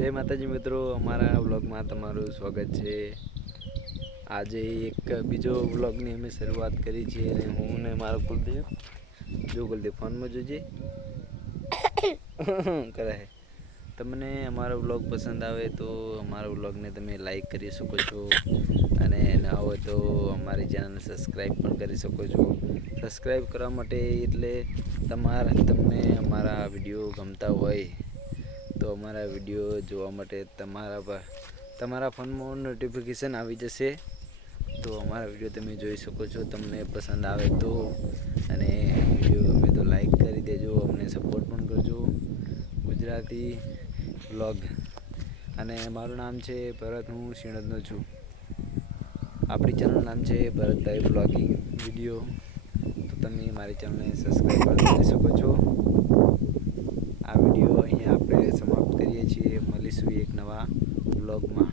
જય માતાજી મિત્રો, અમારા વ્લોગમાં તમારું સ્વાગત છે। આજે એક બીજો વ્લોગની અમે શરૂઆત કરી છે અને હું ને મારો કુલદેવ જો કુલદેવ ફોનમાં જોજે કરે છે। તમને અમારો વ્લોગ પસંદ આવે તો અમારા વ્લોગને તમે લાઈક કરી શકો છો અને ના હોય તો અમારી ચેનલને સબસ્ક્રાઈબ પણ કરી શકો છો। સબસ્ક્રાઈબ કરવા માટે એટલે તમને અમારા વિડીયો ગમતા હોય તો અમારા વિડીયો જોવા માટે તમારા ફોનમાં નોટિફિકેશન આવી જશે તો અમારા વિડીયો તમે જોઈ શકો છો। તમને પસંદ આવે તો અને વિડીયો ગમે તો લાઈક કરી દેજો, અમને સપોર્ટ પણ કરજો। ગુજરાતી વ્લોગ અને મારું નામ છે ભરત, હું શિણદનો છું। આપણી ચેનલનું નામ છે ભરતભાઈ વ્લોગિંગ વિડીયો, તો તમે મારી ચેનલને સબસ્ક્રાઈબ કરી શકો છો। આ વિડીયો અહીંયા આપણે સમાપ્ત કરીએ છીએ। મળીશું એક નવા વ્લોગમાં।